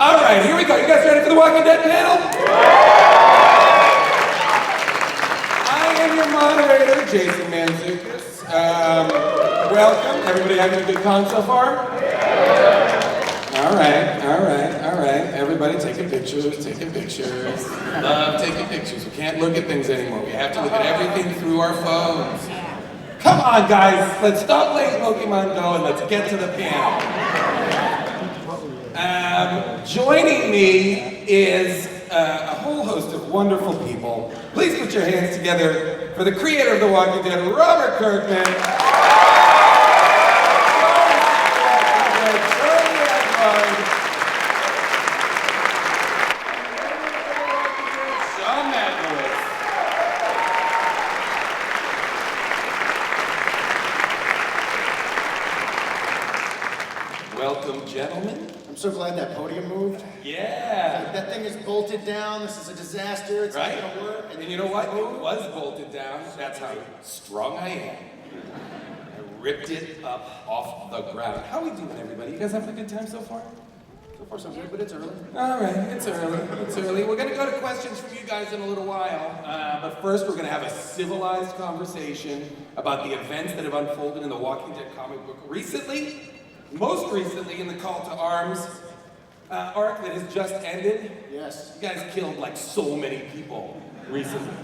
All right, here we go. You guys ready for the Walking Dead panel? I am your moderator, Jason Mantzoukas. Welcome. Everybody having a good con so far? All right. Everybody taking pictures. Love taking pictures. We can't look at things anymore. We have to look at everything through our phones. Come on, guys. Let's stop playing Pokemon Go and let's get to the panel. Joining me is a whole host of wonderful people. Please put your hands together for the creator of The Walking Dead, Robert Kirkman. Welcome, gentlemen. I'm so glad that podium moved. Yeah. That thing is bolted down. This is a disaster. It's right? not gonna work. And you know what? It was bolted down. That's how strong I am. I ripped it up off the ground. How are we doing, everybody? You guys having a good time so far? So far, so good, but it's early. All right, it's early. We're gonna go to questions from you guys in a little while. But first, we're gonna have a civilized conversation about the events that have unfolded in the Walking Dead comic book recently. Most recently in the Call to Arms arc that has just ended. Yes. You guys killed like so many people recently.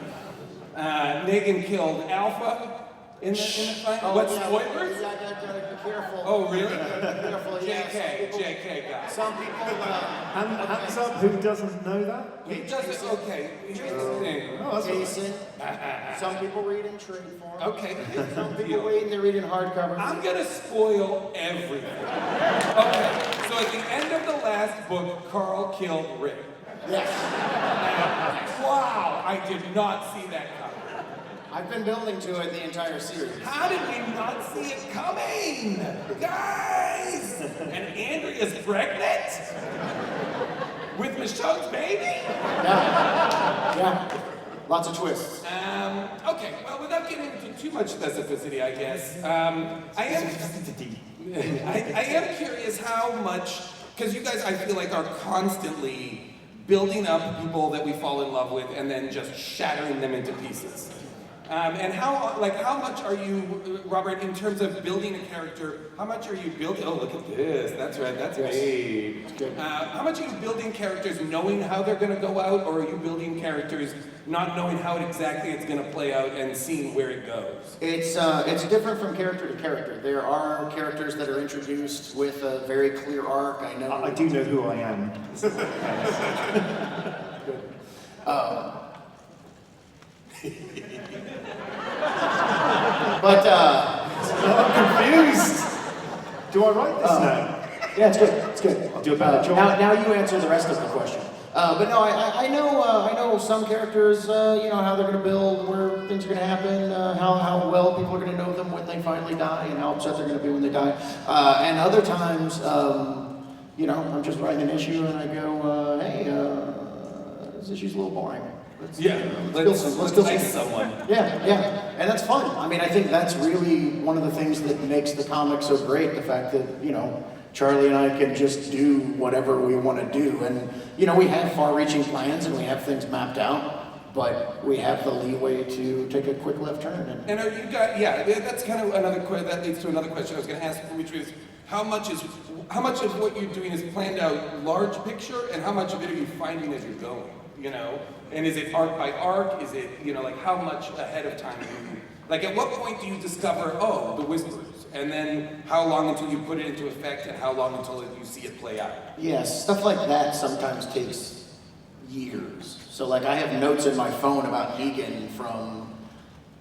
Negan killed Alpha in the fight. What, spoilers? Yeah, gotta be careful. Oh, really? Be careful, yeah. JK, guys. Some people, Hands up, who doesn't know that? He doesn't, okay, here's the thing. Jason. Some people read in trade form. Okay. Some people wait, they read in hardcover. I'm gonna spoil everything. Okay, so at the end of the last book, Carl killed Rick. Yes. Wow, I did not see that coming. I've been building to it the entire series. How did we not see it coming? Guys! And Andrea's pregnant? With Michonne's baby? Yeah. Lots of twists. Okay, well, without getting into too much specificity, I guess, I am curious how much, because you guys, I feel like, are constantly building up people that we fall in love with and then just shattering them into pieces. And how much are you, Robert, in terms of building a character, how much are you building, oh, look at this, that's right, that's me. How much are you building characters knowing how they're gonna go out, or are you building characters not knowing how exactly it's gonna play out and seeing where it goes? It's different from character to character. There are characters that are introduced with a very clear arc. I know. I do know who I am. But I'm confused. Do I write this now? Yeah, it's good. I'll do a better job. Now you answer the rest of the question. But no, I know some characters. How they're going to build, where things are going to happen, how well people are going to know them when they finally die, and how upset they're going to be when they die. And other times, I'm just writing an issue and I go, hey, this issue's a little boring. Let's kill someone. Yeah, and that's fun. I mean, I think that's really one of the things that makes the comic so great. The fact that Charlie and I can just do whatever we want to do, and we have far-reaching plans and we have things mapped out, but we have the leeway to take a quick left turn. And are you guys? Yeah, that's kind of another question. That leads to another question I was going to ask, which was how much of what you're doing is planned out large picture, and how much of it are you finding as you're going? And is it arc by arc? Is it, how much ahead of time at what point do you discover, the whispers? And then how long until you put it into effect, and how long until you see it play out? Yes, stuff like that sometimes takes years. So I have notes in my phone about Negan from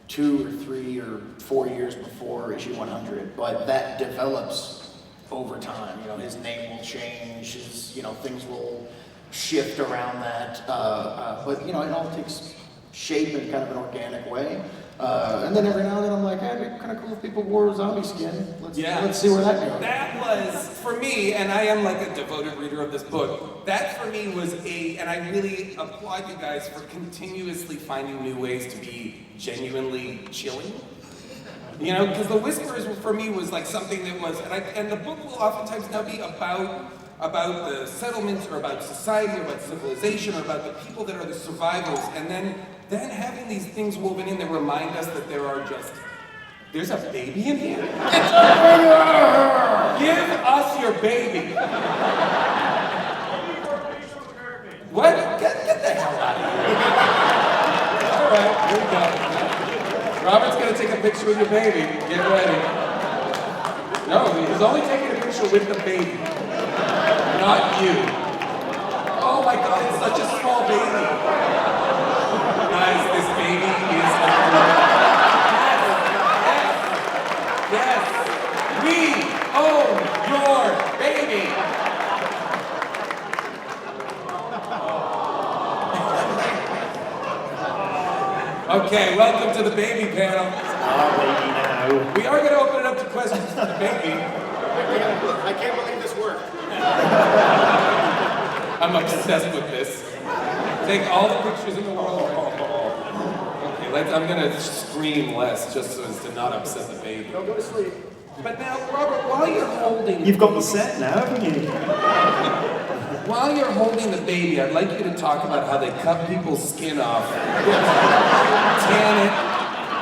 2 or 3 or 4 years before issue 100, but that develops over time. His name will change, things will shift around that, but it all takes shape in kind of an organic way. And then every now and then I'm like, it'd be kind of cool if people wore a zombie skin. Let's see where that goes. That was, for me, and I am a devoted reader of this book, that for me was and I really applaud you guys for continuously finding new ways to be genuinely chilling. Because the Whispers for me was something that was, and the book will oftentimes now be about about the settlements or about society or about civilization or about the people that are the survivors, and then having these things woven in that remind us that there's a baby in here? Give us your baby. What? Get the hell out of here. All right, here we go. Robert's gonna take a picture with your baby. Get ready. No, he's only taking a picture with the baby, not you. Oh my God, it's such a small baby. Guys, this baby is adorable. Yes, we own your baby. Okay, welcome to the baby panel. Baby now. We are going to open it up to questions for the baby. I can't believe this worked. I'm obsessed with this. Take all the pictures in the world. Okay, I'm going to scream less just so as to not upset the baby. Don't go to sleep. But now, Robert, while you're holding... You've got the set now, haven't you? While you're holding the baby, I'd like you to talk about how they cut people's skin off, tan it,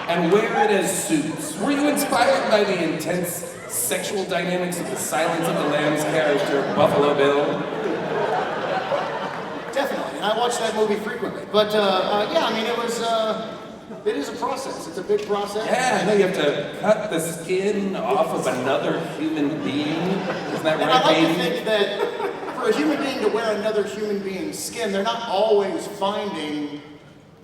and wear it as suits. Were you inspired by the intense sexual dynamics of the Silence of the Lambs character, Buffalo Bill? Definitely, and I watch that movie frequently. But yeah, I mean, it is a process. It's a big process. Yeah, I know you have to cut the skin off of another human being. Isn't that And right, I like to baby? think that for a human being to wear another human being's skin, they're not always finding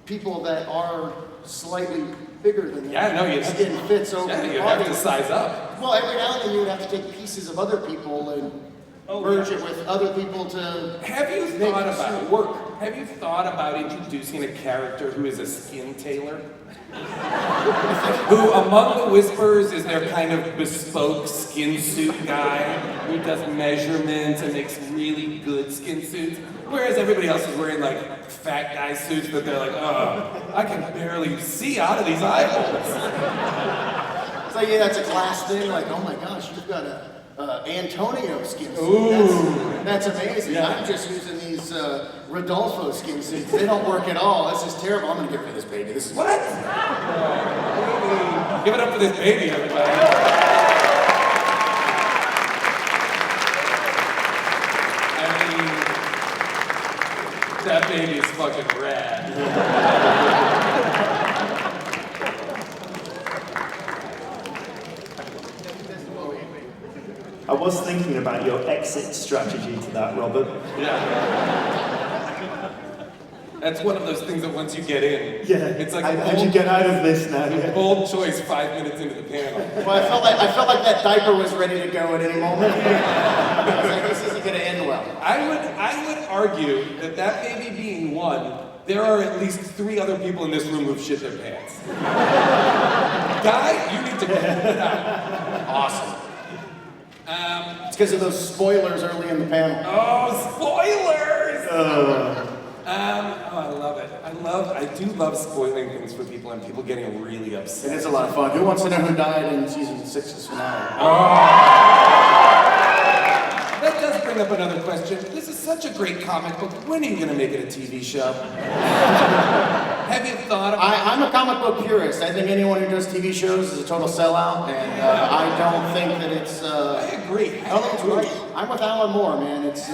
people that are slightly bigger than them. Yeah, no, you skin fits over yeah, the you body. have to size up. Well, every now and then you would have to take pieces of other people and merge it with other people to Have you make thought the about suit work. Have you thought about introducing a character who is a skin tailor? Who, among the Whisperers, is their kind of bespoke skin suit guy who does measurements and makes really good skin suits, whereas everybody else is wearing like fat guy suits that they're like, oh, I can barely see out of these eyeballs. So yeah, that's a class thing. Like, oh my gosh, you've got a Antonio skin suit. Ooh. That's amazing. Yeah. I'm just using these Rodolfo skin suits. They don't work at all. This is terrible. I'm gonna get rid of this baby. This is What? Give it up for this baby, everybody. I mean, that baby is fucking rad. I was thinking about your exit strategy to that, Robert. Yeah. That's one of those things that once you get in, Yeah. it's like How'd you get out of this now? Yeah. bold choice 5 minutes into the panel. Well, I felt like that diaper was ready to go at any moment. I was like, this isn't gonna end well. I would argue that baby being one, there are at least 3 other people in this room who've shit their pants. Guy, you need to go out. Awesome. It's because of those spoilers early in the panel. Oh, spoilers! I love it. I do love spoiling things for people and people getting really It upset. is a lot of fun. Who wants to know who died in season 6's finale? That does bring up another question. This is such a great comic book. When are you going to make it a TV show? Have you thought about I'm a comic book purist. I think anyone who does TV shows is a total sellout, and I don't think that it's. I agree. I don't think it's right. I'm with Alan Moore, man. It's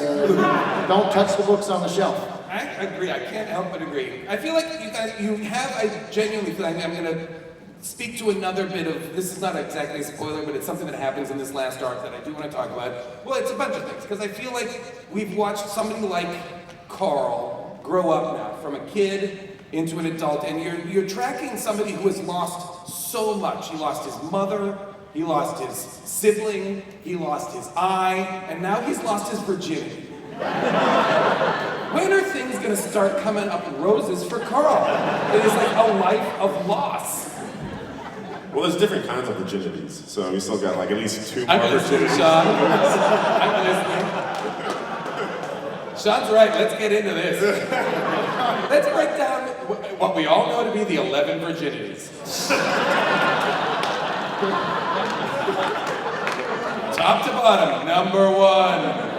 don't touch the books on the shelf. I agree. I can't help but agree. I feel like you guys, I genuinely feel like I'm going to speak to another bit of, this is not exactly a spoiler, but it's something that happens in this last arc that I do want to talk about. Well, it's a bunch of things, because I feel like we've watched somebody like Carl grow up now, from a kid into an adult, and you're tracking somebody who has lost so much. He lost his mother, he lost his sibling, he lost his eye, and now he's lost his virginity. When are things gonna start coming up roses for Carl? It is like a life of loss. Well, there's different kinds of virginities, so we still got like at least 2 more I'm listening, virginities. Sean. I'm listening. Sean's right, let's get into this. Let's break down what we all know to be the 11 virginities. Top to bottom, number 1.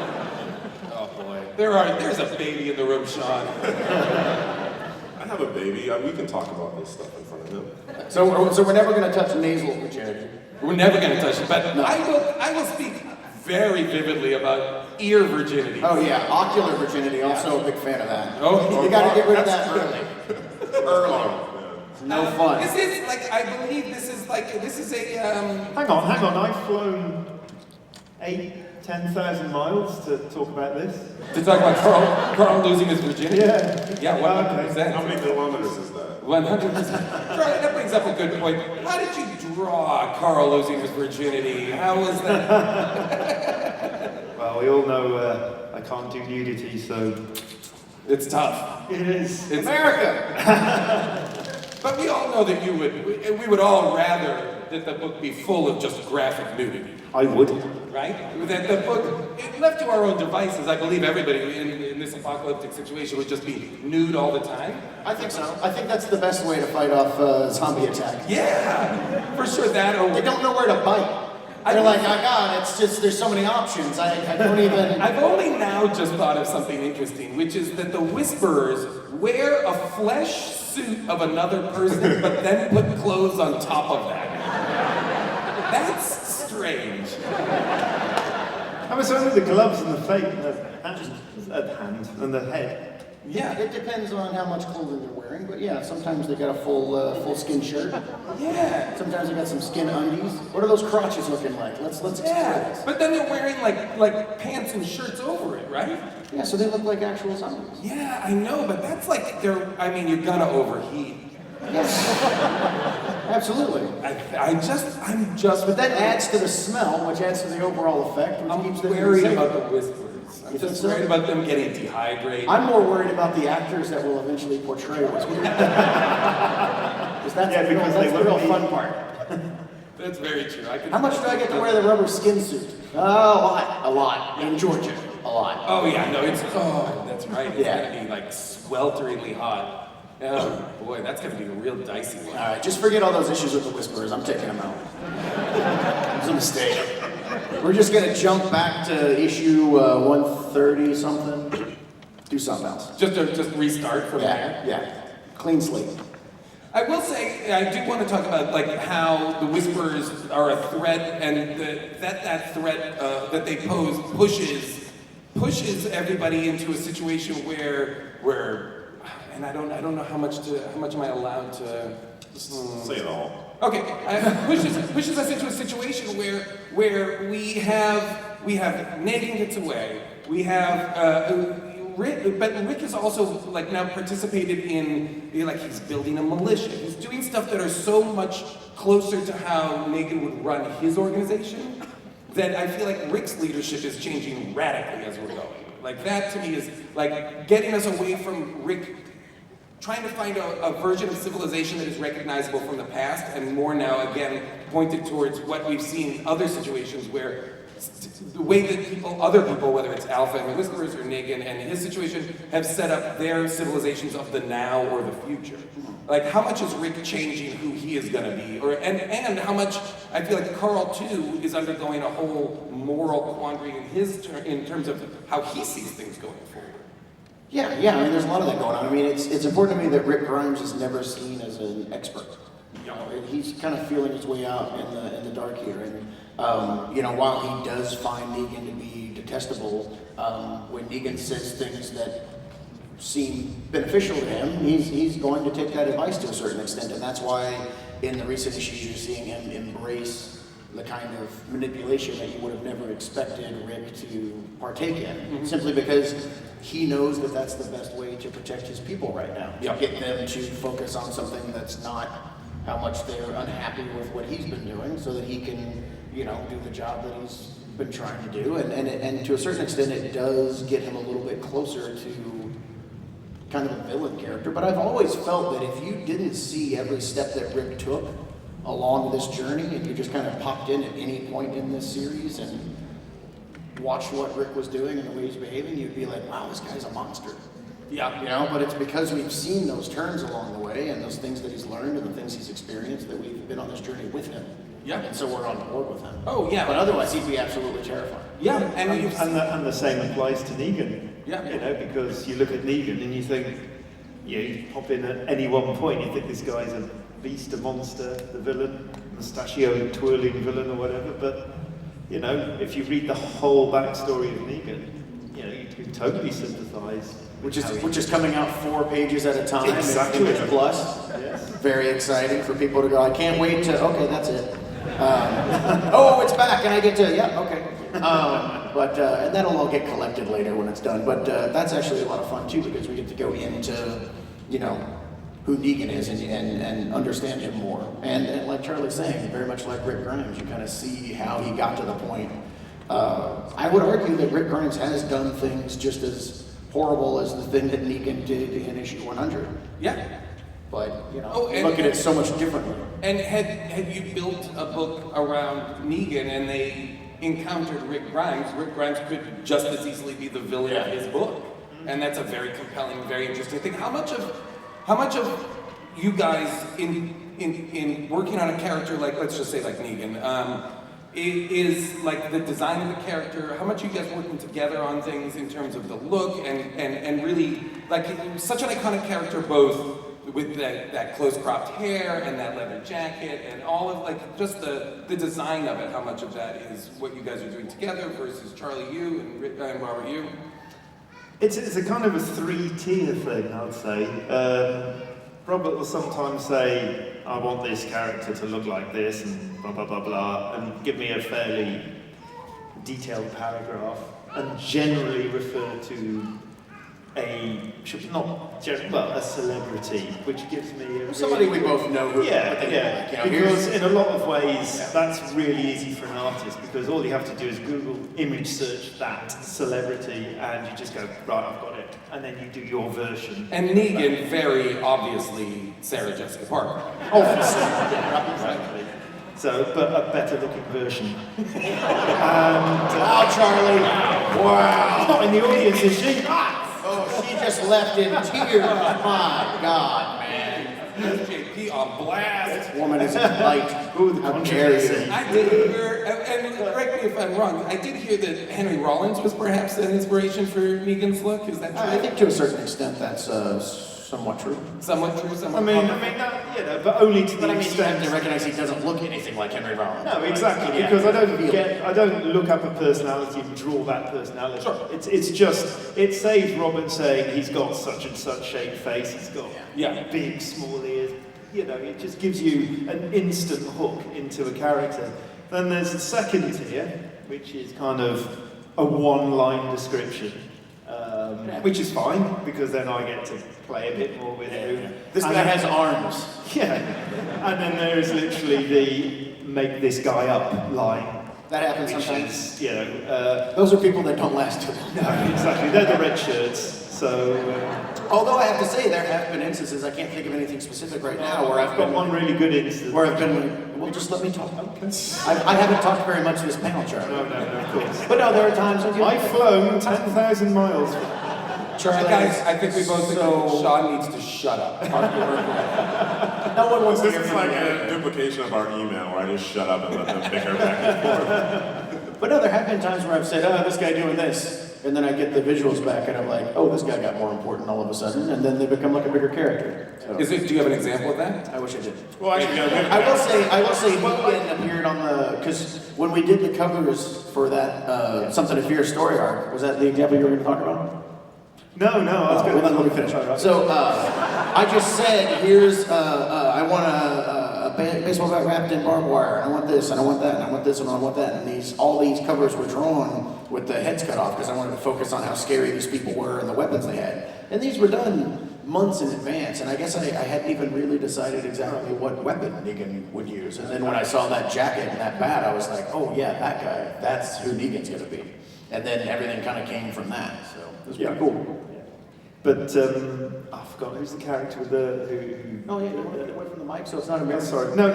There's a baby in the room, Sean. I have a baby. We can talk about this stuff in front of him. So we're never going to touch nasal virginity. We're never going to touch it, but No. I will speak very vividly about ear virginity. Oh yeah, ocular virginity. Also a big fan of that. Oh, You got to get rid of that early. Early. No fun. This is like, I believe this is a, Hang on. I've flown 10,000 miles to talk about this. to talk about Carl losing his virginity. Yeah. Yeah, Okay. How 100%. many kilometers is that? 100%. Charlie, that brings up a good point. How did you draw Carl losing his virginity? How was that? Well, we all know I can't do nudity, so It's tough. it is. It's America. But we all know that we would all rather that the book be full of just graphic nudity, I would. right? That the book, left to our own devices, I believe everybody in this apocalyptic situation would just be nude all the time. I think so. I think that's the best way to fight off zombie attack. Yeah, for sure that. Or They don't know where to bite. They're like, oh God, it's just, there's so many options. I don't even. I've only now just thought of something interesting, which is that the Whisperers wear a flesh suit of another person, but then put clothes on top of that. That's strange. I was only the gloves and the hand and the head. Yeah, It depends on how much clothing they're wearing, but yeah, sometimes they got a full skin shirt. yeah. Sometimes they got some skin undies. What are those crotches looking like? Let's explore Yeah, this. but then they're wearing like pants and shirts over it, right? Yeah, so they look like actual zombies. Yeah, I know, but that's like you're gonna overheat. Yes. Absolutely. I'm just. But that adds to the smell, which adds to the overall effect, which I'm keeps the worried safe. about the Whisperers. I'm You think just so? worried about them getting dehydrated. I'm more worried about the actors that will eventually portray Whisperers. Because that's because the they real look fun part. That's very true. How much do I get to wear the rubber skin suit? A lot. A lot. In Georgia. A lot. Oh yeah, no, that's right. It's Yeah. gonna be like swelteringly hot. Oh boy, that's gonna be a real dicey one. All right, just forget all those issues with the Whisperers. I'm taking them out. It was a mistake. We're just gonna jump back to issue 130 something. Do something else. Just restart from there. Yeah. Clean slate. I will say, I do want to talk about like how the Whisperers are a threat, and that threat that they pose pushes everybody into a situation where, and I don't know how much am I allowed to Say it all. Okay, pushes us into a situation where we have Negan gets away. We have Rick, but Rick is also like now participated in, like, he's building a militia. He's doing stuff that are so much closer to how Negan would run his organization that I feel like Rick's leadership is changing radically as we're going. Like that to me is like getting us away from Rick trying to find a version of civilization that is recognizable from the past, and more now, again, pointed towards what we've seen in other situations where the way that other people, whether it's Alpha and the Whisperers or Negan and his situation, have set up their civilizations of the now or the future. Like, how much is Rick changing who he is going to be? And how much, I feel like Carl, too, is undergoing a whole moral quandary in terms of how he sees things going forward. Yeah, I mean, there's a lot of that going on. I mean, it's important to me that Rick Grimes is never seen as an expert. You know, he's kind of feeling his way out in the dark here. And, you know, while he does find Negan to be detestable, when Negan says things that seem beneficial to him, he's going to take that advice to a certain extent. And that's why in the recent issues you're seeing him embrace the kind of manipulation that you would have never expected Rick to partake in, simply because he knows that that's the best way to protect his people right now. Yep. To get them to focus on something that's not how much they're unhappy with what he's been doing, so that he can, you know, do the job that he's been trying to do. And to a certain extent, it does get him a little bit closer to kind of a villain character. But I've always felt that if you didn't see every step that Rick took along this journey, and you just kind of popped in at any point in this series and watched what Rick was doing and the way he's behaving, you'd be like, wow, this guy's a monster. Yeah. You know, but it's because we've seen those turns along the way and those things that he's learned and the things he's experienced that we've been on this journey with him. Yeah. And so we're on board with him. Oh, yeah. But otherwise, he'd be absolutely terrifying. Yeah, and you've And the same applies to Negan. Yeah. You know, because you look at Negan and you think, you pop in at any one point, you think this guy's a beast, a monster, the villain, mustachio twirling villain or whatever. But, you know, if you read the whole backstory of Negan, you know, you can totally sympathise. Which is coming out 4 pages at a time. Exactly. Image plus. Yes. Very exciting for people to go, I can't wait to, okay, that's it. Oh, it's back and I get to, yeah, okay. And that'll all get collected later when it's done. But that's actually a lot of fun too, because we get to go into, you know, who Negan is and understand him more. And like Charlie's saying, very much like Rick Grimes, you kind of see how he got to the point. I would argue that Rick Grimes has done things just as horrible as the thing that Negan did in issue 100. yeah. But, you know, Oh, and- look at it so much differently. And had you built a book around Negan and they encountered Rick Grimes could just as easily be the villain of his book. And that's a very compelling, very interesting thing. How much of you guys in working on a character like, let's just say like Negan, is like the design of the character, how much are you guys working together on things in terms of the look and really, like, such an iconic character both with that close cropped hair and that leather jacket and all of, like, just the design of it, how much of that is what you guys are doing together versus Charlie, you, and Robert, you? It's a kind of a 3-tier thing, I'd say. Robert will sometimes say, I want this character to look like this, and blah, blah, blah, blah, and give me a fairly detailed paragraph, and generally refer to a celebrity, which gives me a Somebody we both know who. yeah, what they yeah. look like, you know, Because in a lot of ways, that's really easy for an artist, because all you have to do is Google image search that celebrity, and you just go, right, I've got it, and then you do your version. And Negan, very obviously Sarah Jessica Parker. Obviously. Yeah, exactly. So, but a better looking version. Wow, Charlie. Wow. Not in the audience, is she? Oh, she just left in tears. My God, man. SJP on blast. This woman is in light. Ooh, the How dare controversy. you? I did hear, and correct me if I'm wrong, I did hear that Henry Rollins was perhaps an inspiration for Negan's look. Is that true? I think to a certain extent that's somewhat true. Somewhat true, I somewhat mean, controversial. that, you know, but only to the But I mean, you have extent. to recognize he doesn't look anything like Henry Rollins. No, exactly, Yeah. because I don't look up a personality and draw that personality. Sure. It's just, it saves Robert saying he's got such and such shaped face, he's got Yeah. big, small ears. You know, it just gives you an instant hook into a character. Then there's the second tier, which is kind of a one-line description. Which is fine, because then I get to play a bit more with you. This guy has arms. Yeah, and then there is literally the make this guy up line. That happens Which sometimes. is, you know, Those are people that don't last too long. no, exactly, they're the red shirts, so... Although I have to say, there have been instances, I can't think of anything specific right now, where I've I've got been, one really good instance. where I've been like, well, just let me talk. I haven't talked very much this panel, Charlie. No, of course. But no, there are times when I've flown 10,000 miles. Charlie, Guys, I think we both agree Sean needs to shut up. no one wants to This hear is from like me. a duplication of our email where I just shut up and let them bicker back and forth. But no, there have been times where I've said, this guy doing this, and then I get the visuals back, and I'm like, oh, this guy got more important all of a sudden, and then they become like a bigger character. So, Do you have an example of that? I wish I did. Well, actually, I will say, Negan appeared on the, because when we did the covers for that Something to Fear story arc, was that the example you were going to talk about? No, I was Well, going then let me finish. So, I just said, here's, I want a baseball bat wrapped in barbed wire, and I want this, and I want that, and I want this, and I want that, and all these covers were drawn with the heads cut off, because I wanted to focus on how scary these people were and the weapons they had. And these were done months in advance, and I guess I hadn't even really decided exactly what weapon Negan would use. And then when I saw that jacket and that bat, I was like, oh yeah, that guy, that's who Negan's gonna be. And then everything kind of came from that, so it was pretty cool. But, I forgot, who's the character with the... Who... Oh yeah, you want to get away from the mic so it's not embarrassing. Sorry, no,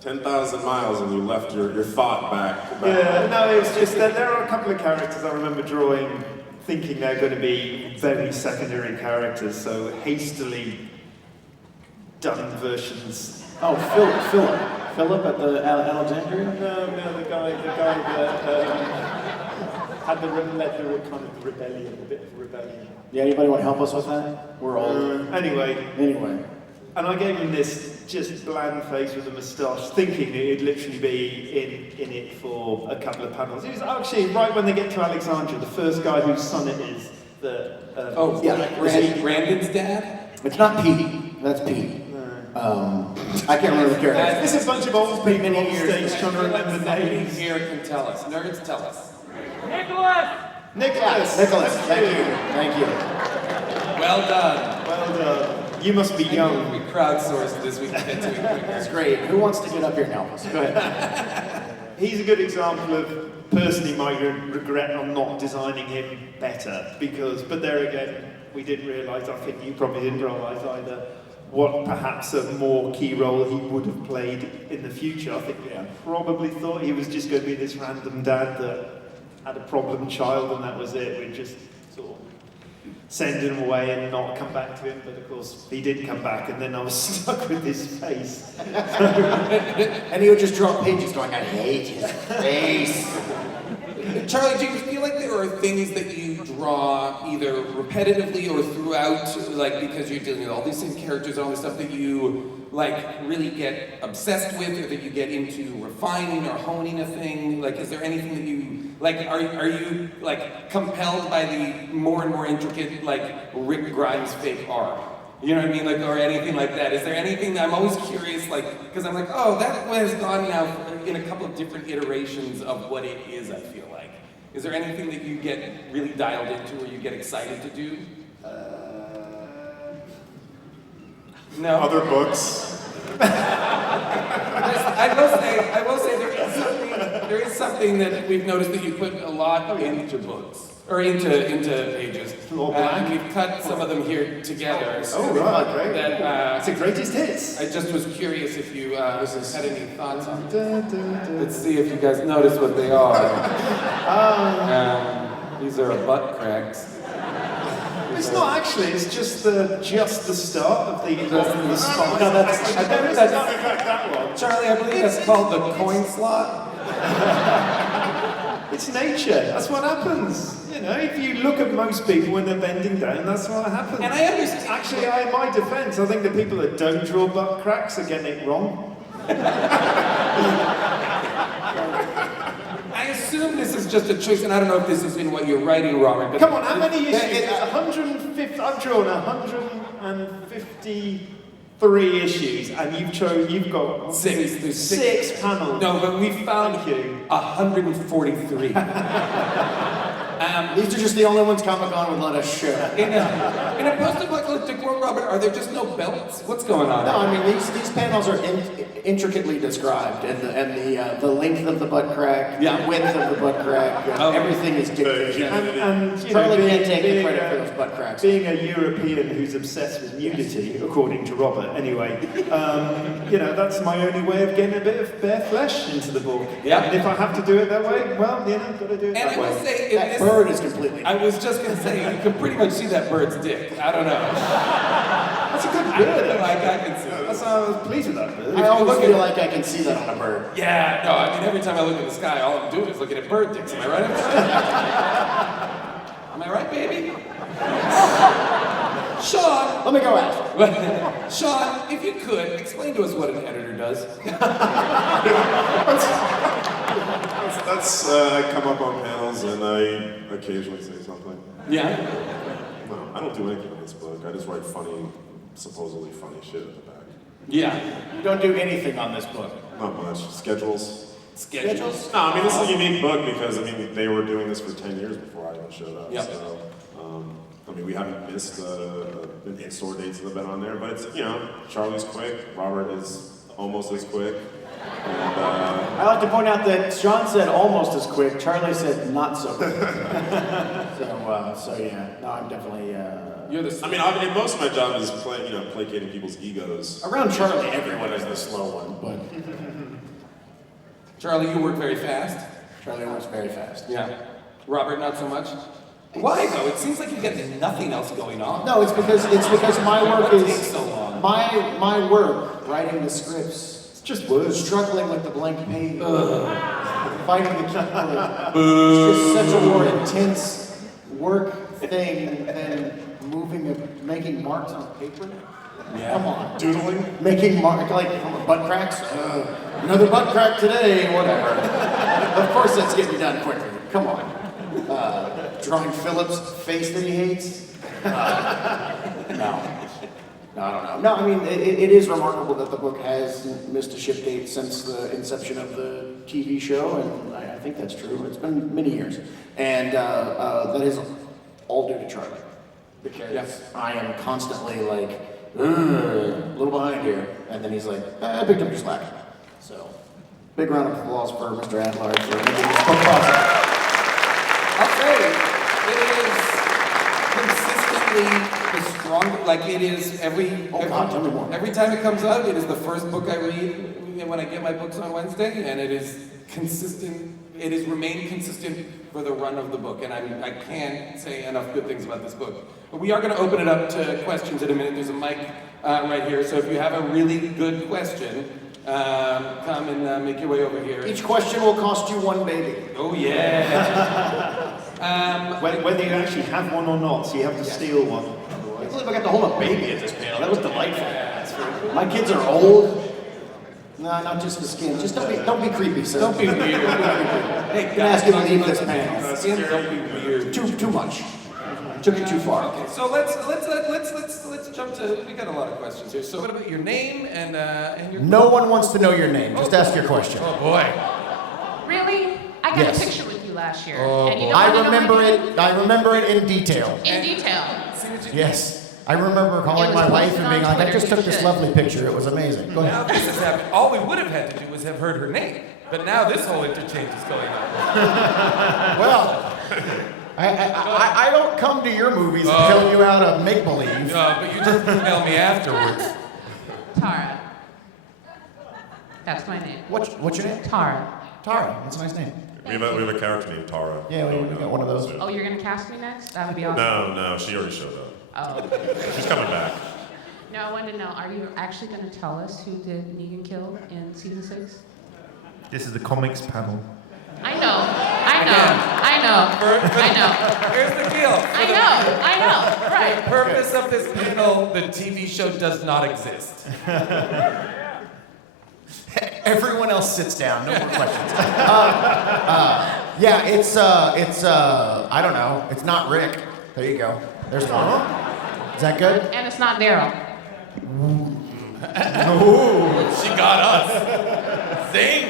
10,000 miles and you left your thought back. Yeah, no, it's just that there are a couple of characters I remember drawing, thinking they're going to be very secondary characters, so hastily done versions Oh, Philip at the Alexandria? No, the guy that had led the kind of rebellion, a bit of rebellion. Yeah, anybody want to help us with that? We're old. Anyway. And I gave him this just bland face with a moustache, thinking it'd literally be in it for a couple of panels. It was actually right when they get to Alexandria, the first guy whose son it is that. Brandon's dad? It's not Pete. That's Pete. I can't remember the character. There's a bunch of old people on stage trying to remember names. Here can tell us. Nerds, tell us. Nicholas, thank you. Well done. Well done. You must be young. We crowdsourced this. We can get to it quicker. That's great. Who wants to get up here and help us? Go ahead. He's a good example of person he might regret on not designing him better, but there again, we didn't realise, I think you probably didn't realise either, what perhaps a more key role he would have played in the future. I think we probably thought he was just going to be this random dad that had a problem child and that was it. We'd just sort of send him away and not come back to him, but of course he did come back and then I was stuck with his face. And he would just draw pages going, I hate his face. Charlie, do you feel like there are things that you draw either repetitively or throughout, like because you're dealing with all these same characters and all this stuff that you like really get obsessed with, or that you get into refining or honing a thing? Like, is there anything that you like? Are you like compelled by the more and more intricate like Rick Grimes fake art? You know what I mean? Like, or anything like that. Is there anything that I'm always curious, like, because I'm like, oh, that has gone now in a couple of different iterations of what it is, I feel like. Is there anything that you get really dialed into or you get excited to do? No. Other books. I will say there is something that we've noticed that you put a lot into books. Or into pages. And we've cut some of them here together. Oh, right, great. That, it's the greatest hits. I just was curious if you had any thoughts on it. Let's see if you guys notice what they are. These are butt cracks. It's not actually, it's just the start of the spine. No, that's, I There think is that's, not in fact that one. Charlie, I believe that's called the coin slot. It's nature, that's what happens. You know, if you look at most people when they're bending down, that's what happens. And I understand. Actually, in my defense, I think the people that don't draw butt cracks are getting it wrong. I assume this is just a choice, and I don't know if this is in what you're writing, Robert. But Come on, how many issues? It's 150. I've drawn 153 issues, and you've got six. There's six panels. No, but we found Thank you. 143. These are just the only ones Comic-Con would let us show. In a post-apocalyptic world, Robert, are there just no belts? What's going on? No, I mean these panels are intricately described, and the length of the butt crack, the width of the butt crack, everything is dictated. And Charlie can't take the credit for those butt cracks. Being a European who's obsessed with nudity, according to Robert, anyway, that's my only way of getting a bit of bare flesh into the book. Yeah. And if I have to do it that way, well, got to do it And that I way. will say, That bird is completely. I was just going to say, you can pretty much see that bird's dick. I don't know. That's a good bird. I can see it. I was pleased with that bird. I always feel like I can see that on a bird. Yeah, no, I mean, every time I look at the sky, all I'm doing is looking at bird dicks. Am I right? Am I right, baby? Sean! Let me go ask. Sean, if you could, explain to us what an editor does. I come up on panels and I occasionally say something. Yeah? No, I don't do anything in this book. I just write supposedly funny shit at the back. Yeah. You don't do anything on this book. Not much. Schedules. Schedules? No, I mean, this is a unique book because, they were doing this for 10 years before I even showed up. Yep. So, we haven't missed the in-store dates that have been on there, but it's, Charlie's quick, Robert is almost as quick. And, I like to point out that Sean said almost as quick, Charlie said not so quick. so yeah, no, I'm definitely... You're the... most of my job is placating people's egos. Around Charlie, everyone is the slow one, but... Charlie, you work very fast. Charlie works very fast. Yeah. Robert, not so much? Why though? It seems like you get nothing else going on. No, it's because my work What takes is so long? my work writing the scripts. It's just words. Struggling with the blank page. Fighting the keyboard. It's just such a more intense work thing than making marks on paper. Yeah. Come on. Doodling? Making mark like butt cracks. Another butt crack today. Whatever. Of course, that's getting done quicker. Come on. Drawing Philip's face that he hates. No, I don't know. No, I mean, it is remarkable that the book has missed a ship date since the inception of the TV show, and I think that's true. It's been many years. And that is all due to Charlie. Because I am constantly like, a little behind here. And then he's like, I picked up your slack. So, big round of applause for Mr. Adlard for making this book possible. I'll say, it is consistently the strongest, like it is Tell me more. every time it comes out, it is the first book I read when I get my books on Wednesday, and it is consistent, it has remained consistent for the run of the book, and I can't say enough good things about this book. But we are going to open it up to questions in a minute. There's a mic right here, so if you have a really good question, come and make your way over here. Each question will cost you one baby. Oh yeah. Whether you actually have one or not, so you have to steal one. I can't believe I got to hold a baby at this panel. That was delightful. My kids are old. No, not just the skin. Just don't be creepy, sir. Don't be weird. Hey, I'm gonna ask you to leave this panel. Don't be weird. Too much. Took it too far. Okay, so let's jump to. We got a lot of questions here. So what about your name and your? No one wants to know your name. Just ask your question. Oh boy. Really? I got Yes. a picture with you last year. Oh, and you boy. don't I wanna know remember my name? it. I remember it in detail. In detail. See what you did? Yes. I remember calling It my was wife posted and being on like, I Twitter, just you took this should. lovely picture. It was amazing. Go Now ahead. this has happened. All we would have had to do was have heard her name. But now this whole interchange is going on. Well, I don't come to your movies and tell you how to make believe. But you just email me afterwards. Tara. That's my name. What's your name? Tara. Tara. That's a nice name. We have a character named Tara. Yeah, we got one of those. Oh, you're gonna cast me next? That would be awesome. No, she already showed up. Oh. She's coming back. No, I wanted to know, are you actually gonna tell us who did Negan kill in season 6? This is the comics panel. I know. Here's the deal. I know. For the Right. purpose of this panel, the TV show does not exist. Everyone else sits down. No more questions. Yeah, it's I don't know. It's not Rick. There you go. There's one. Is that good? And it's not Daryl. She got us. Zing.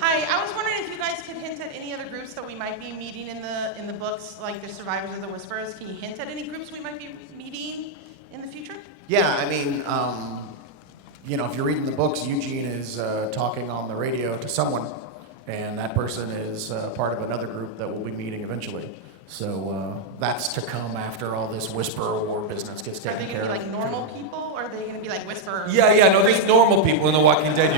Hi, I was wondering if you guys could hint at any other groups that we might be meeting in the books, like the Survivors of the Whisperers. Can you hint at any groups we might be meeting in the future? Yeah, I mean, if you're reading the books, Eugene is talking on the radio to someone, and that person is part of another group that we'll be meeting eventually. So that's to come after all this Whisperer War business gets Are taken they care going to of. be like normal people, or are they going to be like Whisperers? Yeah, no, there's normal people in The Walking Dead.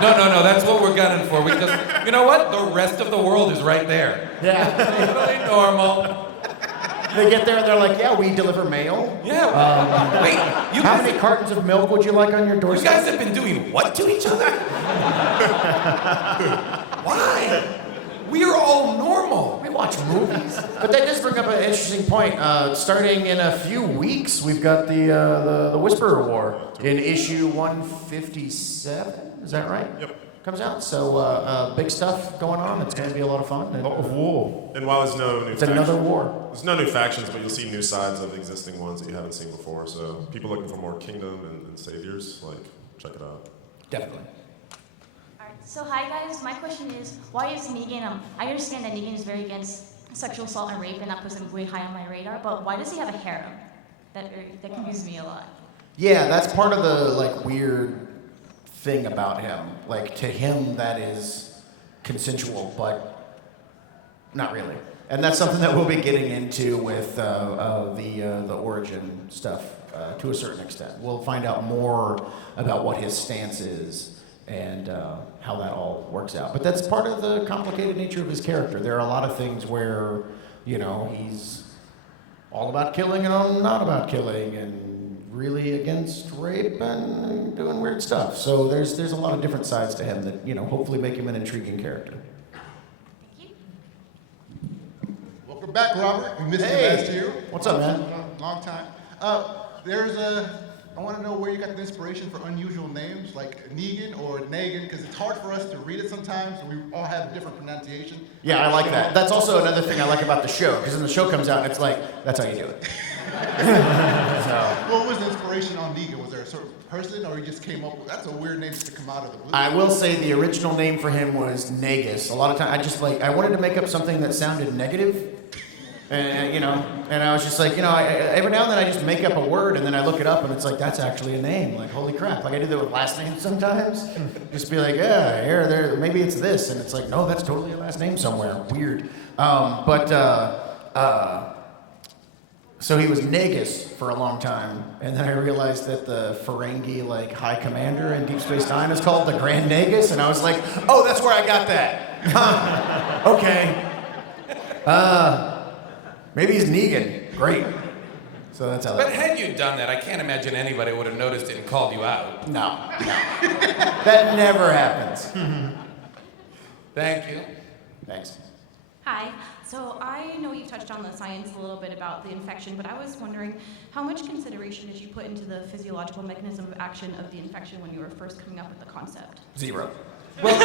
No, that's what we're gunning for. We just, you know what? The rest of the world is right there. Yeah. Totally normal. They get there and they're like, yeah, we deliver mail. Yeah. Wait, you How guys, many cartons of milk would you like on your you doorstep? guys have been doing what to each other? Why? We are all normal. We watch movies. But that does bring up an interesting point. Starting in a few weeks, we've got the Whisperer War in issue 157. Is that right? Yep. Comes out. So big stuff going on. It's going to be a lot of fun. And War. And while there's no new it's another war. there's no new factions, but you'll see new sides of existing ones that you haven't seen before. So people looking for more kingdom and saviors, check it out. Definitely. Alright, so hi guys, my question is, why is Negan, I understand that Negan is very against sexual assault and rape and that puts him way high on my radar, but why does he have a harem? That confuses me a lot. Yeah, that's part of the weird thing about him. To him, that is consensual, but not really. And that's something that we'll be getting into with the origin stuff to a certain extent. We'll find out more about what his stance is and how that all works out. But that's part of the complicated nature of his character. There are a lot of things where, he's all about killing and not about killing, and really against rape and doing weird stuff. So there's a lot of different sides to him that, hopefully make him an intriguing character. Welcome back, Robert. We missed you Hey. last year. What's up, man? Long time. I want to know where you got the inspiration for unusual names like Negan or Negan, because it's hard for us to read it sometimes, and we all have a different pronunciation. Yeah, I like that. That's also another thing I like about the show, because when the show comes out, it's like, that's how you do it. What was the inspiration on Negan? Was there a certain person, or you just came up with, that's a weird name to come out of the blue? I will say the original name for him was Negus. A lot of times, I wanted to make up something that sounded negative. And I was just like, every now and then I just make up a word and then I look it up and it's like, that's actually a name. Like, holy crap. Like, I do that with last names sometimes. Just be like, yeah, here, there, maybe it's this. And it's like, no, that's totally a last name somewhere. Weird. So he was Negus for a long time. And then I realized that the Ferengi, high commander in Deep Space Nine is called the Grand Negus. And I was like, oh, that's where I got that. Huh. Okay. Maybe he's Negan. Great. So that's how But that had you done that, I can't imagine anybody would have noticed it and called you out. No. That never happens. Thank you. Thanks. Hi. So I know you touched on the science a little bit about the infection, but I was wondering how much consideration did you put into the physiological mechanism of action of the infection when you were first coming up with the concept? 0. Well,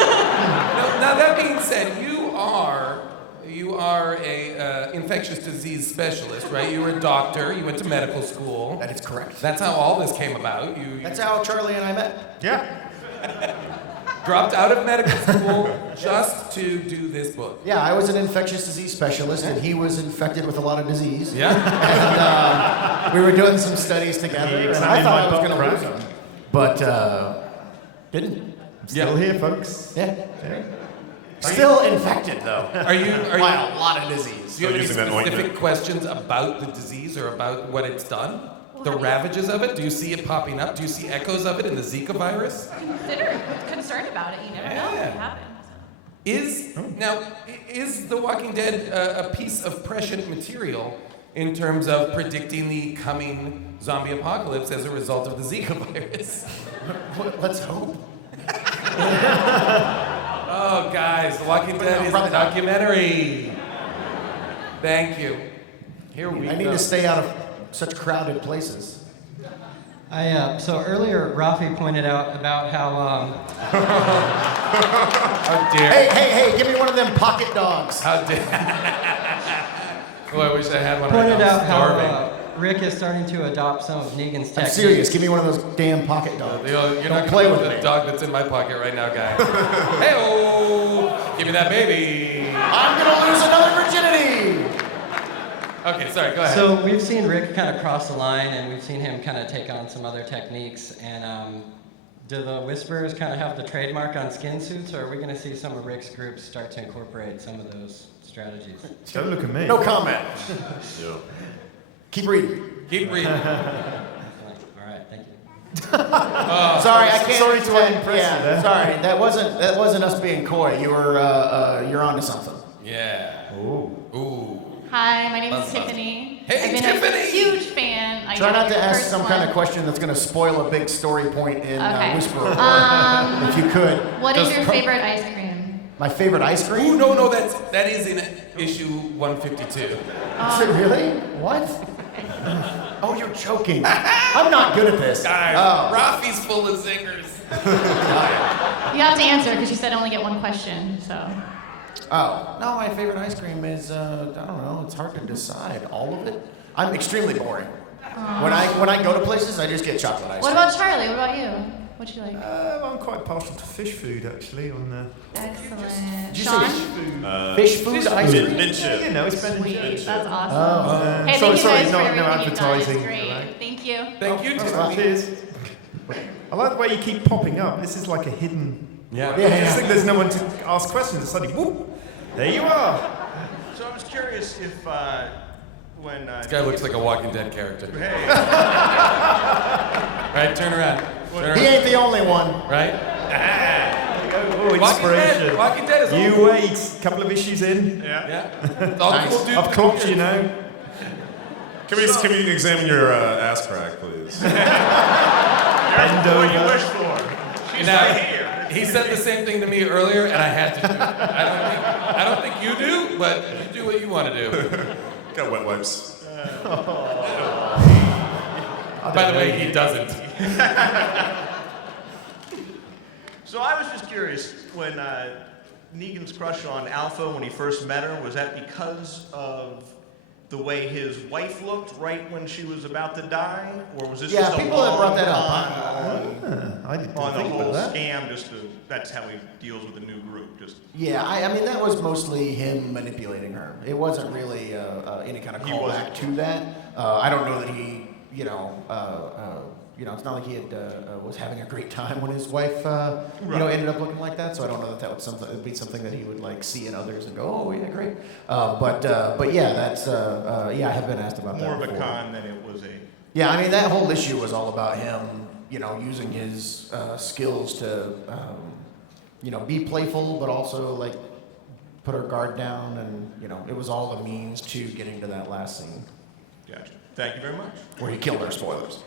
now that being said, you are a infectious disease specialist, right? You were a doctor. You went to medical school. That is correct. That's how all this came about. You That's how Charlie and I met. Yeah. dropped out of medical school just to do this book. Yeah, I was an infectious disease specialist, and he was infected with a lot of disease. Yeah. And we were doing some studies together, and I thought I was going to butt lose him. But didn't. Still here, folks. Yeah. Still infected, though. Are you By a lot of disease. Do you have any using that specific ointment? questions about the disease or about what it's done? The ravages of it? Do you see it popping up? Do you see echoes of it in the Zika virus? Consider concerned about it. You never know what happens. Is The Walking Dead a piece of prescient material in terms of predicting the coming zombie apocalypse as a result of the Zika virus? Let's hope. Oh, guys, The Walking Dead is a documentary. Thank you. Here we go. I need to stay out of such crowded places. So earlier, Rafi pointed out about how, How dare. Hey, give me one of them pocket dogs. How dare. Oh, I wish I had one. pointed right now. out I'm how starving. Rick is starting to adopt some of Negan's I'm techniques. serious. Give me one of those damn pocket dogs. You're Don't not play gonna with the me. dog that's in my pocket right now, guy. Hey-oh! Give me that baby. I'm gonna lose another virginity. Okay, sorry, go ahead. So we've seen Rick kind of cross the line, and we've seen him kind of take on some other techniques. And do the Whisperers kind of have the trademark on skin suits, or are we going to see some of Rick's groups start to incorporate some of those strategies? Don't look at me. No comment. Keep reading. Keep reading. All right, thank you. Sorry, I can't. Sorry to unimpress you there. Sorry, that wasn't us being coy. You're onto something. Yeah. Ooh. Hi, my name is Buzz, buzz. Tiffany. Hey, I've been Tiffany! a huge fan. I Try got not to your ask first some one. kind of question that's going to spoil a big story point in Okay. Whisperer. If you could. What is Just your favorite ice cream? My favorite ice cream? Ooh, no, that is in issue 152. Is it really? What? Oh, you're joking. I'm not good at this. Guys, Oh. Rafi's full of zingers. You have to answer because you said only get one question. So Oh, no, my favorite ice cream is, I don't know, it's hard to decide. All of it? I'm extremely boring. When I go to places, I just get chocolate ice what cream. about Charlie? What about you? What'd you like? I'm quite partial to fish food, actually. Excellent. Did you Sean? say fish food ice cream? Midship. You know, it's better than Sweet. That's awesome. Oh. Hey, sorry, thank you guys no for everything you've done. It's advertising. great. Thank you. Thank you, Tiffany. Cheers. I like the way you keep popping up. This is like a hidden. Yeah. I just think there's no one to ask questions. It's suddenly, whoop, there you are. So I was curious if when This guy looks like a Walking Dead character. Hey, Right, turn around. Turn He around. ain't the only one. Right? Oh, inspiration. Walking Dead is all You cool. wait. Couple of issues in. Yeah. It's all Nice. cool, dude. I've clocked you now. Can we examine your ass crack, please? Bend What you over. wish for. She's Now, right here. he said the same thing to me earlier, and I had to do it. I don't think you do, but you do what you want to do. Got wet wipes. By the way, he doesn't. So I was just curious, when Negan's crush on Alpha, when he first met her, was that because of the way his wife looked right when she was about to die? Or was this Yeah, just a people have brought that up. I didn't on the think whole about that. scam, that's how he deals with the new group? Yeah, I mean, that was mostly him manipulating her. It wasn't really any kind of He callback wasn't. to that. I don't know that he, it's not like he was having a great time when his wife, ended up looking like that. So I don't know that was something. It'd be something that he would like see in others and go, oh yeah, great. But yeah, that's I have been asked about that. More of a before. con than it was a... Yeah, I mean, that whole issue was all about him, using his skills to, be playful, but also like put her guard down, and it was all the means to getting to that last scene Gotcha. Thank you very much. where he killed her. Spoilers.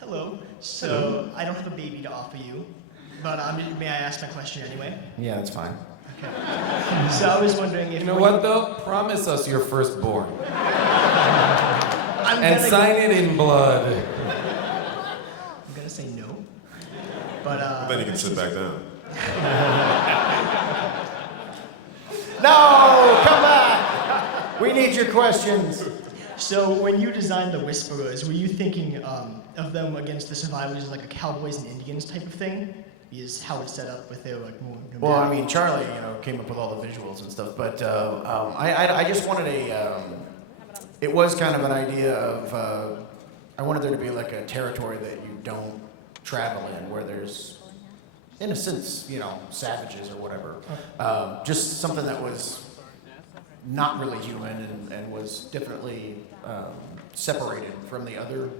Hello. So I don't have a baby to offer you, but may I ask my question anyway? Yeah, that's fine. So I was wondering if You know what, though? Promise us your firstborn. I'm And gonna, sign it in blood. I'm gonna say no, but Then you can sit back down. No, come back. We need your questions. So when you designed the Whisperers, were you thinking of them against the survivors as like a cowboys and Indians type of thing? Is how it's set up with their like more. Well, I mean, Charlie, came up with all the visuals and stuff, but I just wanted it was kind of an idea of, I wanted there to be like a territory that you don't travel in, where there's, in a sense, savages or whatever. Just something that was not really human and was definitely separated from the other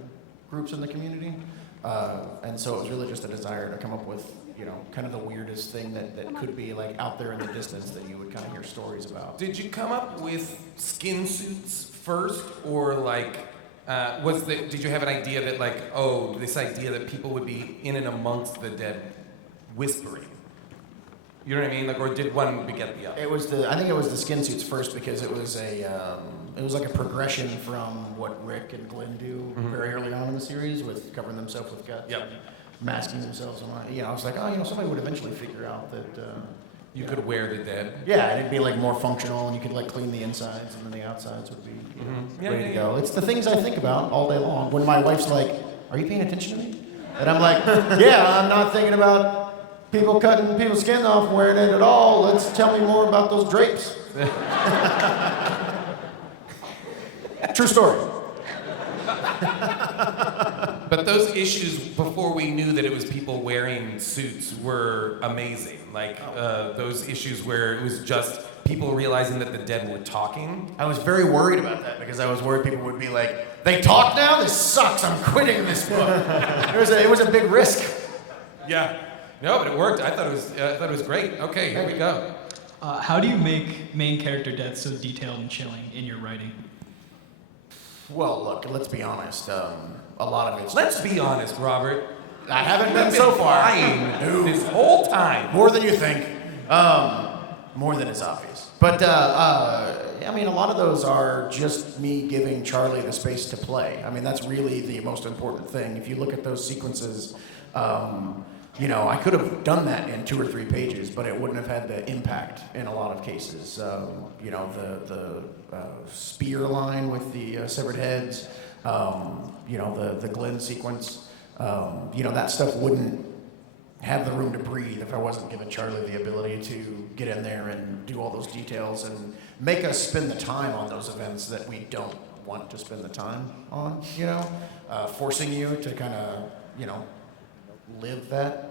groups in the community. And so it was really just a desire to come up with, kind of the weirdest thing that could be like out there in the distance that you would kind of hear stories about. Did you come up with skin suits first, or like, did you have an idea that like, this idea that people would be in and amongst the dead whispering? You know what I mean? Like, or did one beget the other? I think it was the skin suits first, because it was like a progression from what Rick and Glenn do very early on in the series, with covering themselves with guts, masking themselves. And I was like, somebody would eventually figure out that you could wear the dead. Yeah, and it'd be like more functional, and you could like clean the insides, and then the outsides would be ready to go. It's the things I think about all day long. When my wife's like, "Are you paying attention to me?" And I'm like, "Yeah, I'm not thinking about people cutting people's skin off and wearing it at all. Let's tell me more about those drapes." True story. But those issues before we knew that it was people wearing suits were amazing. Like those issues where it was just people realizing that the dead were talking. I was very worried about that, because I was worried people would be like, "They talk now? This sucks. I'm quitting this book." It was a big risk. Yeah. No, but it worked. I thought it was great. Okay, here we go. How do you make main character deaths so detailed and chilling in your writing? Well, look, let's be honest. A lot of it's... Let's be honest, Robert. I haven't been so far. Lying this whole time. More than you think. More than is obvious. But, I mean, a lot of those are just me giving Charlie the space to play. I mean, that's really the most important thing. If you look at those sequences, I could have done that in 2 or 3 pages, but it wouldn't have had the impact in a lot of cases. The spear line with the severed heads, the Glenn sequence, that stuff wouldn't have the room to breathe if I wasn't giving Charlie the ability to get in there and do all those details and make us spend the time on those events that we don't want to spend the time on, forcing you to kind of, live that.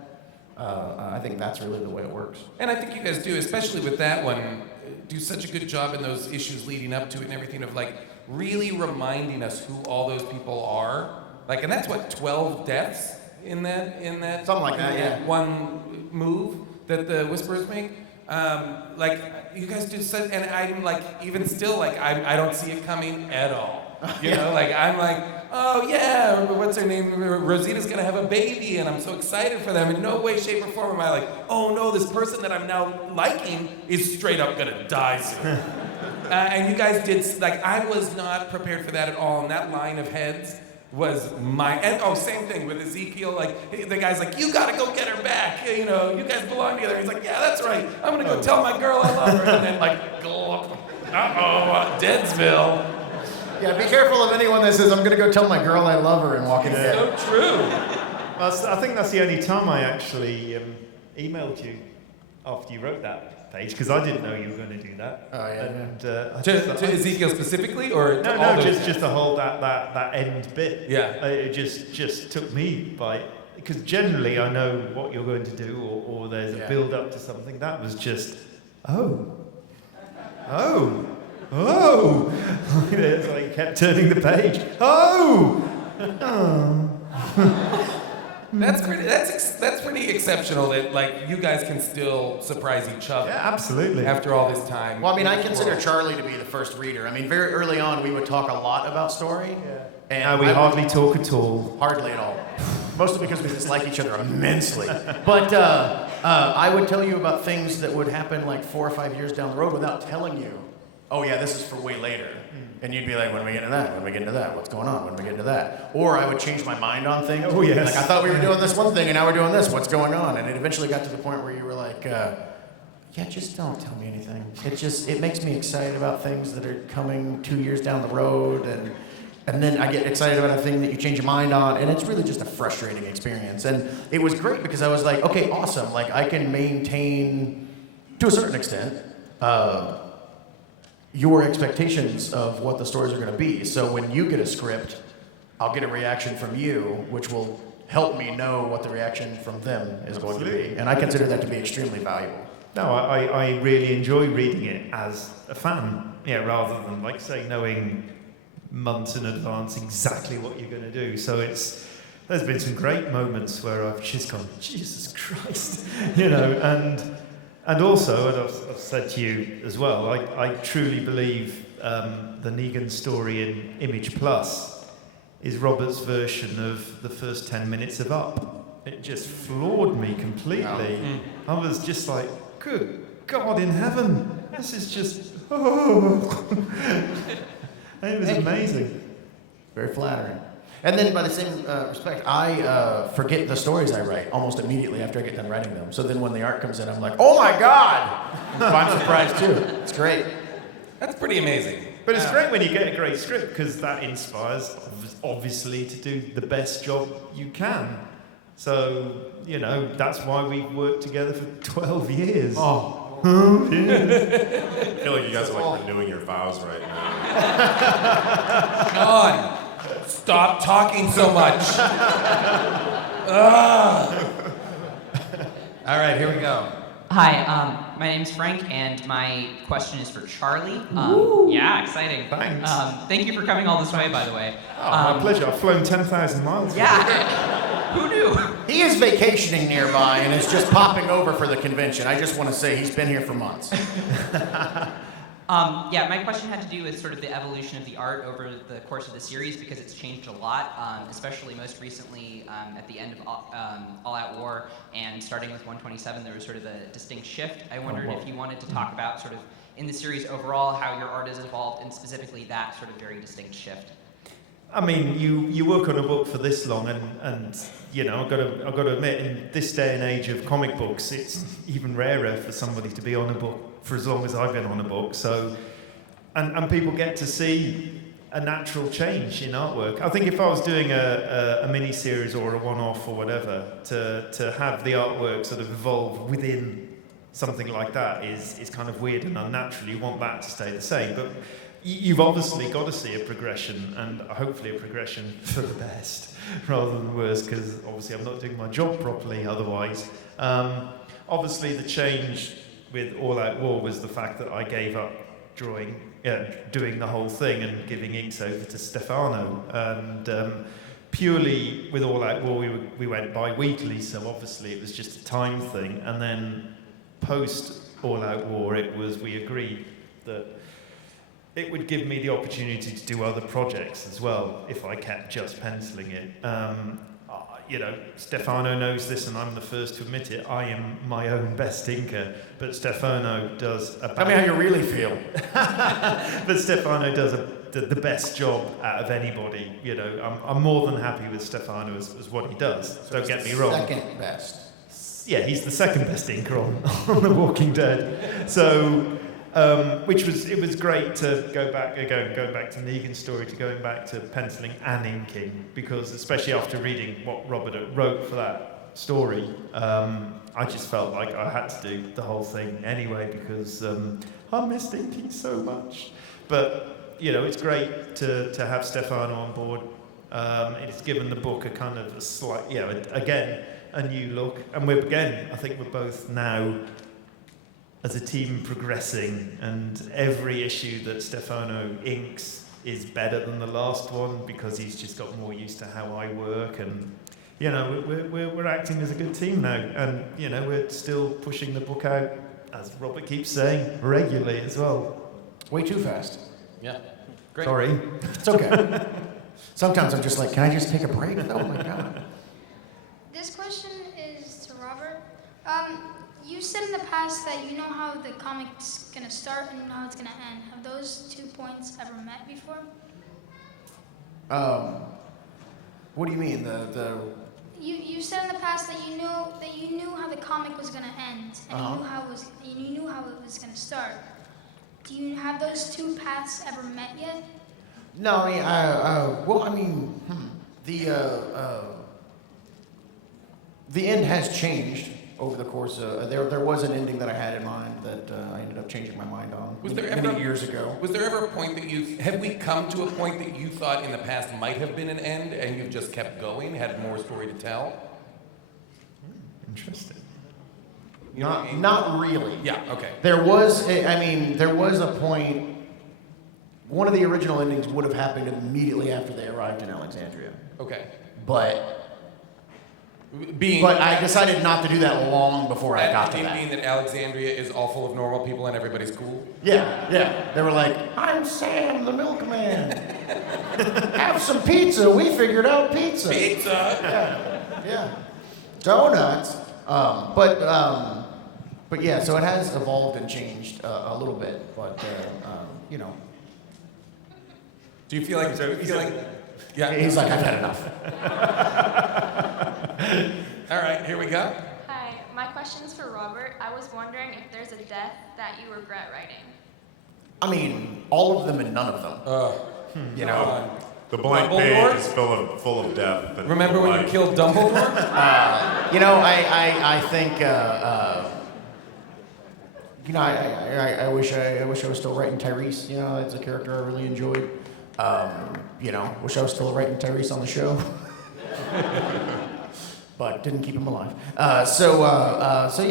I think that's really the way it works. And I think you guys do, especially with that one, do such a good job in those issues leading up to it and everything of like really reminding us who all those people are Like, and that's what, 12 deaths in that Something like that, yeah. one move that the Whisperers make. Like, you guys do such, and I'm like, even still, like, I don't see it coming at all. You know, like, I'm like, oh yeah, what's her name? Rosita's gonna have a baby, and I'm so excited for them. In no way, shape, or form am I like, oh no, this person that I'm now liking is straight up gonna die soon. And you guys did, like, I was not prepared for that at all, and that line of heads was and same thing with Ezekiel, like, the guy's like, you gotta go get her back, you know, you guys belong together. He's like, yeah, that's right, I'm gonna go tell my girl I love her, and then like, Deadsville. Yeah, be careful of anyone that says, I'm gonna go tell my girl I love her and walk in bed. So true. I think that's the only time I actually emailed you after you wrote that page, because I didn't know you were going to do that. Oh, yeah. And, to Ezekiel specifically, or to all no, those just the whole that end bit. Yeah. It just took me by, because generally I know what you're going to do, or there's a build up to something. That was just, oh. It's like you kept turning the page. Oh. That's pretty exceptional that, like, you guys can still surprise each other. Yeah, absolutely. After all this time. Well, I mean, I consider Charlie to be the first reader. I mean, very early on, we would talk a lot about story. Yeah. And we hardly talk at all. Hardly at all. Mostly because we dislike each other immensely. But I would tell you about things that would happen like 4 or 5 years down the road without telling you, oh yeah, this is for way later. And you'd be like, when we get into that? When we get into that? What's going on? When we get into that? Or I would change my mind on things. Oh, yes. Like, I thought we were doing this one thing, and now we're doing this. What's going on? And it eventually got to the point where you were like, yeah, just don't tell me anything. It makes me excited about things that are coming 2 years down the road, and then I get excited about a thing that you change your mind on, and it's really just a frustrating experience. And it was great because I was like, okay, awesome. Like, I can maintain, to a certain extent, your expectations of what the stories are going to be. So when you get a script, I'll get a reaction from you, which will help me know what the reaction from them is going to be. And I consider that to be extremely valuable. No, I really enjoy reading it as a fan, rather than, like, say, knowing months in advance exactly what you're going to do. So there's been some great moments where I've just gone, Jesus Christ, and also, and I've said to you as well, I truly believe the Negan story in Image Plus is Robert's version of the first 10 minutes of Up. It just floored me completely. I was just like, good God in heaven, this is just, It was amazing. Very flattering. And then by the same respect, I forget the stories I write almost immediately after I get done writing them. So then when the art comes in, I'm like, oh my God! I'm surprised too. It's great. That's pretty amazing. But it's great when you get a great script, because that inspires, obviously, to do the best job you can. So, that's why we've worked together for 12 years. I feel like you guys are like renewing your vows right now. Sean, stop talking so much. All right, here we go. Hi, my name's Frank, and my question is for Charlie. Yeah, exciting. Thanks. Thank you for coming all this way, by the way. Oh, my pleasure. I've flown 10,000 miles. Yeah. Who knew? He is vacationing nearby and is just popping over for the convention. I just want to say he's been here for months. Yeah, my question had to do with sort of the evolution of the art over the course of the series, because it's changed a lot, especially most recently at the end of All Out War, and starting with 127, there was sort of a distinct shift. I wondered if you wanted to talk about sort of in the series overall how your art has evolved, and specifically that sort of very distinct shift. I mean, you work on a book for this long, and I've got to admit, in this day and age of comic books, it's even rarer for somebody to be on a book for as long as I've been on a book. So, and people get to see a natural change in artwork. I think if I was doing a mini-series or a one-off or whatever, to have the artwork sort of evolve within something like that is kind of weird and unnatural. You want that to stay the same, but you've obviously got to see a progression, and hopefully a progression for the best rather than worse, because obviously I'm not doing my job properly otherwise. Obviously the change with All Out War was the fact that I gave up doing the whole thing and giving inks over to Stefano, and purely with All Out War, we went bi-weekly, so obviously it was just a time thing. And then post All Out War, we agreed that it would give me the opportunity to do other projects as well if I kept just penciling it. Stefano knows this, and I'm the first to admit it. I am my own best inker, but Stefano does. Tell me how you really feel. But Stefano does the best job out of anybody. I'm more than happy with Stefano as what he does. Don't get me wrong. Second best. Yeah, he's the second best inker on The Walking Dead. So. It was great to go back to Negan's story, to going back to penciling and inking, because especially after reading what Robert wrote for that story, I just felt like I had to do the whole thing anyway, because I missed inking so much. But, it's great to have Stefano on board. It's given the book a kind of a slight, again, a new look. And I think we're both now, as a team, progressing, and every issue that Stefano inks is better than the last one, because he's just got more used to how I work, and we're acting as a good team now, and we're still pushing the book out, as Robert keeps saying, regularly as well. Way too fast. Yeah. Great. Sorry. It's okay. Sometimes I'm just like, can I just take a break? Oh my God. This question is to Robert. You said in the past that you know how the comic's gonna start and you know how it's gonna end. Have those 2 points ever met before? What do you mean? You said in the past that you knew how the comic was gonna end and you knew how it was gonna start. Do you have those two paths ever met yet? No, the end has changed over the course of, there was an ending that I had in mind that I ended up changing my mind on many years ago. Was there ever a point that have we come to a point that you thought in the past might have been an end and you've just kept going, had more story to tell? Interesting. Not really. Yeah, okay. There was a point, one of the original endings would have happened immediately after they arrived in Alexandria. Okay. But I decided not to do that long before I got to that. Being that Alexandria is all full of normal people and everybody's cool? Yeah. They were like, I'm Sam the milkman. Have some pizza. We figured out pizza. Yeah. Donuts. But yeah, so it has evolved and changed a little bit, but Do you feel like? Yeah. He's like, I've had enough. All right, here we go. Hi, my question's for Robert. I was wondering if there's a death that you regret writing. I mean, all of them and none of them. The blank Dumbledore? page is full of death. Remember when you killed Dumbledore? I think. I wish I was still writing Tyrese. It's a character I really enjoyed. Wish I was still writing Tyrese on the show. But didn't keep him alive. Yeah,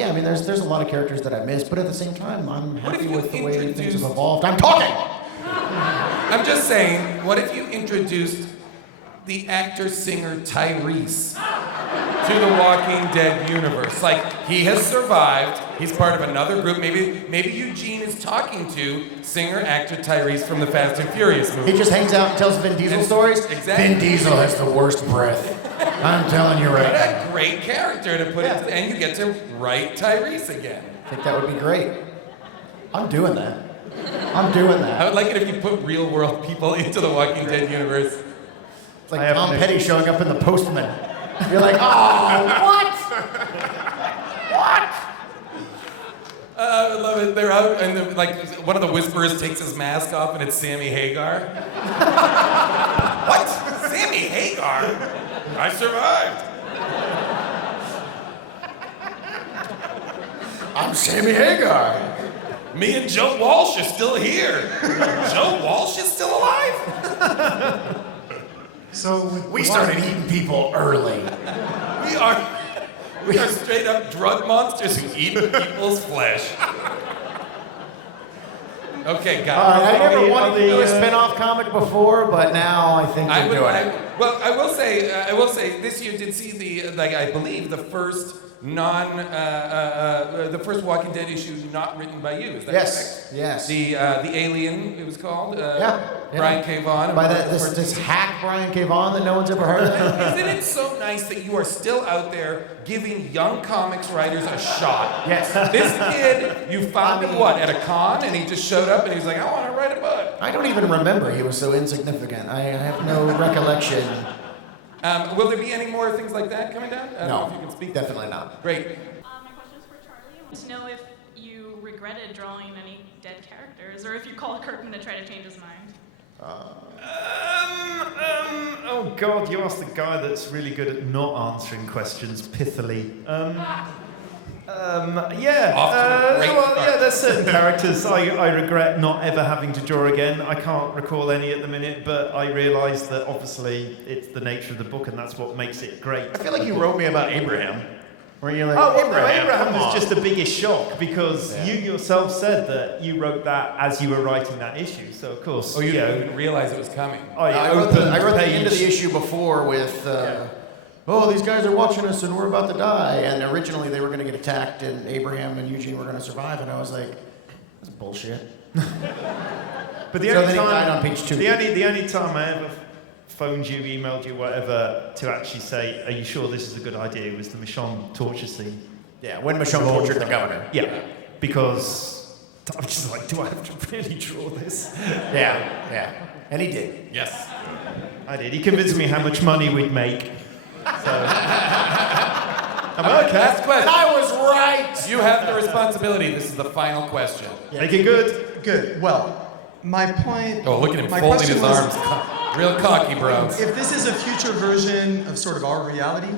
I mean, there's a lot of characters that I missed, but at the same time, I'm happy with the way things have evolved. I'm talking! I'm just saying, what if you introduced the actor-singer Tyrese to the Walking Dead universe? Like, he has survived, he's part of another group, maybe Eugene is talking to singer-actor Tyrese from the Fast and Furious movie. He just hangs out and tells Vin Diesel stories? Exactly. Vin Diesel has the worst breath. I'm telling you right now. What a great character to put into, and you get to write Tyrese again. I think that would be great. I'm doing that. I would like it if you put real-world people into the Walking Dead universe. It's like Tom Petty showing up in The Postman. You're like, oh, what? What? I love it. They're out, and one of the Whisperers takes his mask off, and it's Sammy Hagar. What? Sammy Hagar? I survived. I'm Sammy Hagar. Me and Joe Walsh are still here. Joe Walsh is still alive? We started eating people early. We are straight up drug monsters who eat people's flesh. Okay, guys. I never wanted to do a spin-off comic before, but now I think we're doing it. Well, I will say, this year did see I believe the first the first Walking Dead issue not written by you. Is that correct? Yes. The Alien, it was called. Brian K. Vaughan. By this hack Brian K. Vaughan that no one's ever heard of. Isn't it so nice that you are still out there giving young comics writers a shot? Yes. This kid, you found him at a con, and he just showed up and he was like, I want to write a book. I don't even remember. He was so insignificant. I have no recollection. Will there be any more things like that coming down? I don't know if you can speak. Definitely not. Great. My question is for Charlie. I want to know if you regretted drawing any dead characters, or if you called Kirkman to try to change his mind. Oh God, you asked the guy that's really good at not answering questions pithily. There's certain characters I regret not ever having to draw again. I can't recall any at the minute, but I realise that obviously it's the nature of the book and that's what makes it great. I feel like you wrote me about Abraham. Where you're like, Abraham was just the biggest shock because you yourself said that you wrote that as you were writing that issue. So of course, you didn't realize it was coming. I wrote the end of the issue before with, these guys are watching us and we're about to die. And originally they were going to get attacked and Abraham and Eugene were going to survive. And I was like, that's bullshit. But the so only then time, he died on page 2. The only time I ever phoned you, emailed you, whatever, to actually say, are you sure this is a good idea, was the Michonne torture scene. Yeah, when Michonne tortured the governor. Yeah, because I was just like, do I have to really draw this? Yeah. And he did. Yes. I did. He convinced me how much money we'd make. So. Last question. I was right. You have the responsibility. This is the final question. Make it good. Good. Well, my point... Oh, look at him my folding question his was, arms. Real cocky, bro. If this is a future version of sort of our reality,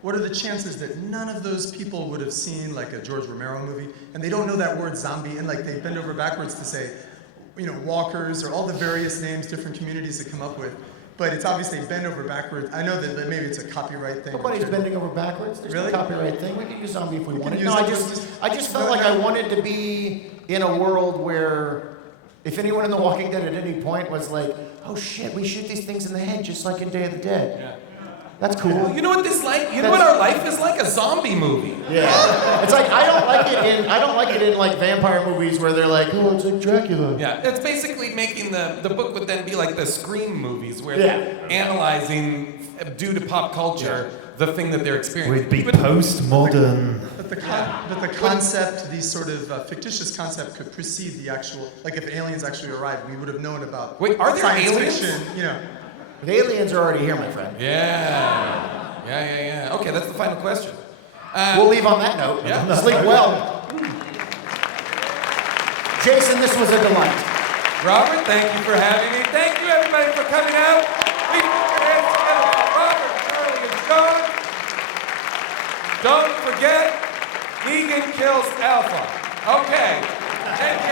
what are the chances that none of those people would have seen like a George Romero movie, and they don't know that word zombie, and like they bend over backwards to say, walkers, or all the various names different communities have come up with, but it's obviously bend over backwards. I know that maybe it's a copyright thing. Nobody's bending over backwards. There's Really? no copyright thing. We can use zombie if we wanted. use No, it. I just felt like I wanted to be in a world where if anyone in The Walking Dead at any point was like, oh shit, we shoot these things in the head just like in Day of the Dead. Yeah. That's cool. You know what this like? You know what our life is like? A zombie movie. Yeah. It's like I don't like it in like vampire movies where they're like, oh, it's like Dracula. Yeah, it's basically making the book would then be like the Scream movies where they're analyzing due to pop culture the thing that they're experiencing. We'd be postmodern. But the concept, these sort of fictitious concept could precede the actual, like if aliens actually arrived, we would have known about are there science aliens? fiction, The aliens are already here, my friend. Yeah. Okay, that's the final question. We'll leave on that note. Yeah. Sleep well. Jason, this was a delight. Robert, thank you for having me. Thank you, everybody, for coming out. Please put your hands together for Robert, Charlie, and Sean. Don't forget, Negan kills Alpha. Okay. Thank you.